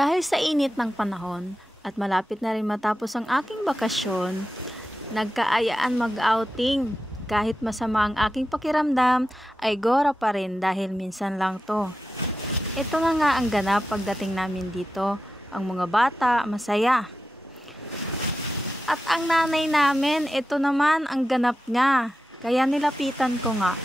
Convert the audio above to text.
Dahil sa init ng panahon at malapit na rin matapos ang aking bakasyon, nagkaayaan mag-outing. Kahit masama ang aking pakiramdam, ay gora pa rin dahil minsan lang to. Ito na nga ang ganap pagdating namin dito. Ang mga bata, masaya. At ang nanay namin, ito naman ang ganap niya. Kaya nilapitan ko nga.